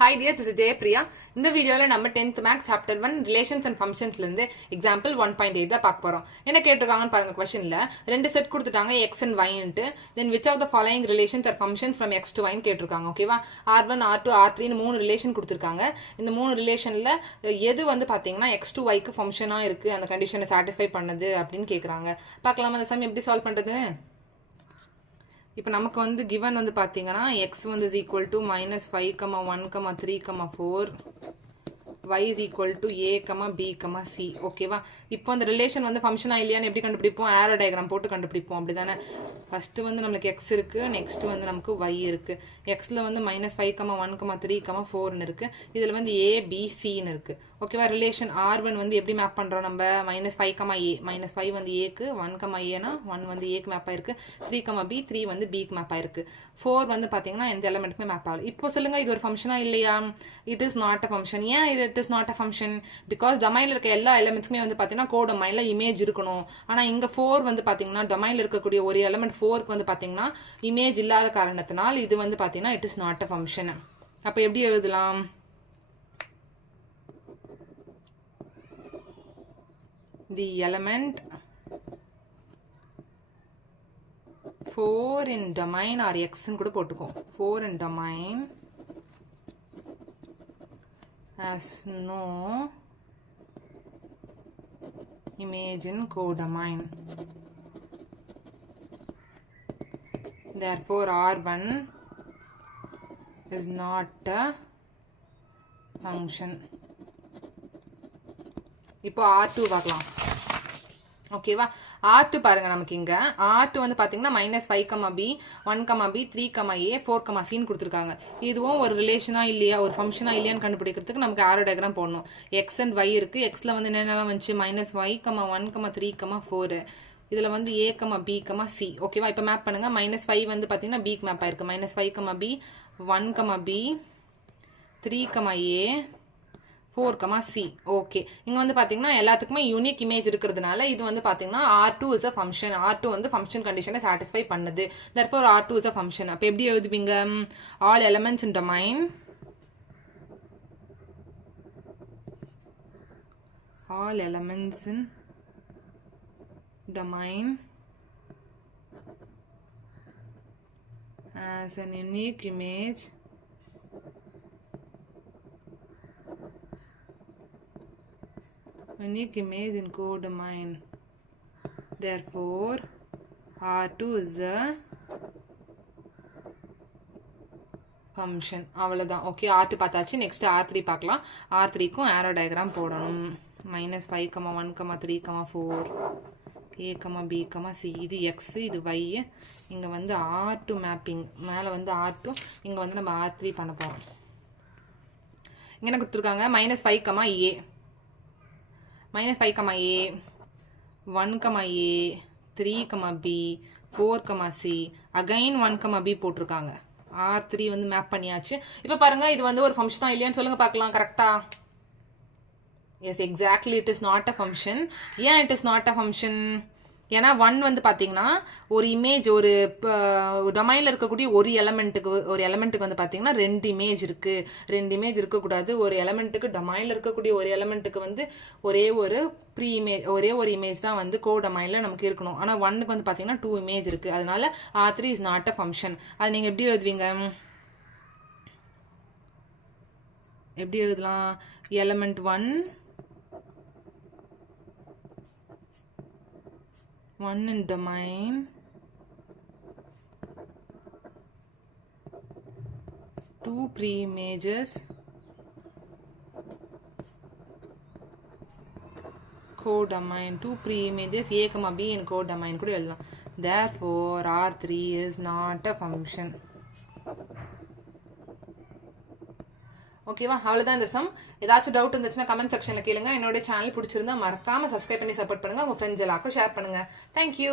Hi dear, this is Jaypriya. இந்த வீடியோல நம்ம 10th Max Chapter 1 Relations and Functionsல இருந்து எக்ஸாம்பிள் 1.8 தான் பார்க்க போறோம். என்ன கேட்டிருக்காங்கன்னு பாருங்க क्वेश्चनல ரெண்டு செட் கொடுத்துட்டாங்க x and y ன்ட்டு then which of the following relations are functions from x to y ன்னு கேட்டிருக்காங்க. ஓகேவா? r1 r2 r3 ன்னு மூணு ரிலேஷன் கொடுத்திருக்காங்க. இந்த மூணு ரிலேஷன்ல எது வந்து பாத்தீங்கன்னா x to y க்கு ஃபங்க்ஷனா இருக்கு அந்த கண்டிஷனை சாட்டிஸ்ஃபை பண்ணுது அப்படினு கேக்குறாங்க. பார்க்கலாம் அந்த சம் எப்படி சால்வ் பண்றதுன்னு. இப்போ நமக்கு வந்து given வந்து பாத்தீங்கன்னா x வந்து is equal to minus 5, 1, 3, 4 y is equal to a, b, c. ஓகேவா? இப்போ அந்த ரிலேஷன் வந்து ஃபங்க்ஷனா இல்லையான்னு எப்படி கண்டுபிடிப்போம்? ஆரோ டயக்ராம் போட்டு கண்டுபிடிப்போம். அப்படிதானே? ஃபர்ஸ்ட் வந்து நமக்கு x இருக்கு, நெக்ஸ்ட் வந்து நமக்கு y இருக்கு. xல வந்து minus 5, 1, 3, 4 ன்னு இருக்கு. இதுல வந்து a, b, c ன்னு இருக்கு. ஓகேவா? ரிலேஷன் r1 வந்து எப்படி மேப் பண்றோம் நம்ம? minus 5, a. minus 5 வந்து a க்கு, 1, a னா 1 வந்து a க்கு மேப் ஆயிருக்கு. 3, b, 3 வந்து b க்கு மேப் ஆயிருக்கு. 4 வந்து பாத்தீங்கன்னா எந்த எலிமெண்ட்க்குமே மேப் ஆகல. இப்போ சொல்லுங்க இது ஒரு ஃபங்க்ஷனா இல்லையா? It is not a function. ஏன் it is not a function? Because டொமைன்ல இருக்க எல்லா எலிமெண்ட்ஸ்க்குமே வந்து பாத்தீங்கன்னா கோ டொமைன்ல இமேஜ் இருக்கணும். ஆனா இங்க 4 வந்து பாத்தீங்கன்னா டொமைன்ல இருக்கக்கூடிய ஒரு எலிமெண்ட் 4க்கு வந்து பாத்தீங்கன்னா இமேஜ் இல்லாத காரணத்தினால் இது வந்து பாத்தீங்கன்னா it is not a function. அப்ப எப்படி எழுதலாம்? the element 4 in domain or x ன்னு கூட போட்டுக்கோ. 4 in domain has no image in codomain. Therefore R1 is not a function. இப்போ R2 பார்க்கலாம். ஓகேவா? R2 பாருங்க நமக்கு இங்க R2 வந்து பாத்தீங்கன்னா minus 5, b, 1, b, 3, a, 4, c ன்னு கொடுத்திருக்காங்க. இதுவும் ஒரு ரிலேஷனா இல்லையா ஒரு ஃபங்க்ஷனா இல்லையான்னு கண்டுபிடிக்கிறதுக்கு நமக்கு ஆரோ டயக்ராம் போடணும். x and y இருக்கு. xல வந்து என்னென்னலாம் வந்துச்சு? minus y, 1, 3, 4. இதுல வந்து a, b, c. ஓகேவா? இப்போ மேப் பண்ணுங்க. minus 5 வந்து பாத்தீங்கன்னா b க்கு மேப் ஆயிருக்கு. minus 5, b, 1, b, 3, a, 4, c. Okay. இங்க வந்து பாத்தீங்கன்னா எல்லாத்துக்குமே யூனிக் இமேஜ் இருக்கிறதுனால இது வந்து பாத்தீங்கன்னா R2 is a function. R2 வந்து ஃபங்க்ஷன் கண்டிஷனை சாட்டிஸ்ஃபை பண்ணுது. therefore R2 is a function. அப்ப எப்படி எழுதுவீங்க? all elements in domain as an unique image in codomain. Therefore R2 is a function. அவ்வளவுதான். ஓகே. R2 பார்த்தாச்சு. நெக்ஸ்ட் R3 பார்க்கலாம். R3க்கும் ஆரோ diagram போடணும். minus 5, 1, 3, 4 a, b, c. இது x, இது y. இங்க வந்து R2 மேப்பிங். மேல வந்து R2, இங்க வந்து நம்ம R3 பண்ண போறோம். இங்க என்ன கொடுத்திருக்காங்க? minus 5, a. minus 5, a, 1, a, 3, b, 4, c. again 1, b போட்டிருக்காங்க. R3 வந்து மேப் பண்ணியாச்சு. இப்போ பாருங்க இது வந்து ஒரு ஃபங்க்ஷனா இல்லையான்னு சொல்லுங்க பார்க்கலாம். கரெக்டா? Yes, exactly it is not a function. ஏன் it is not a function? ஏன்னா 1 வந்து பாத்தீங்கன்னா ஒரு இமேஜ் ஒரு டொமைன்ல இருக்கக்கூடிய ஒரு எலமெண்ட்டுக்கு வந்து பாத்தீங்கன்னா ரெண்டு இமேஜ் இருக்கு. ரெண்டு இமேஜ் இருக்கக்கூடாது. ஒரு எலமெண்ட்டுக்கு டொமைன்ல இருக்கக்கூடிய ஒரு எலமெண்ட்டுக்கு வந்து ஒரே ஒரு இமேஜ் தான் வந்து கோ டொமைன்ல நமக்கு இருக்கணும். ஆனா 1க்கு வந்து பாத்தீங்கன்னா 2 இமேஜ் இருக்கு. அதனால R3 is not a function. அது நீங்க எப்படி எழுதுவீங்க? எப்படி எழுதலாம்? Element 1 in domain two pre-images codomain. Two pre-images a, b in codomain கூட எழுதலாம். Therefore R3 is not a function. ஓகேவா? அவ்வளவுதான் இந்த சம். ஏதாச்சும் டவுட் இருந்துச்சுன்னா கமெண்ட் செக்ஷன்ல கேளுங்க. என்னோட சேனல் பிடிச்சிருந்தா மறக்காம சப்ஸ்கிரைப் பண்ணி சப்போர்ட் பண்ணுங்க. உங்க ஃப்ரெண்ட்ஸ் எல்லாருக்கும் ஷேர் பண்ணுங்க. தேங்க்யூ.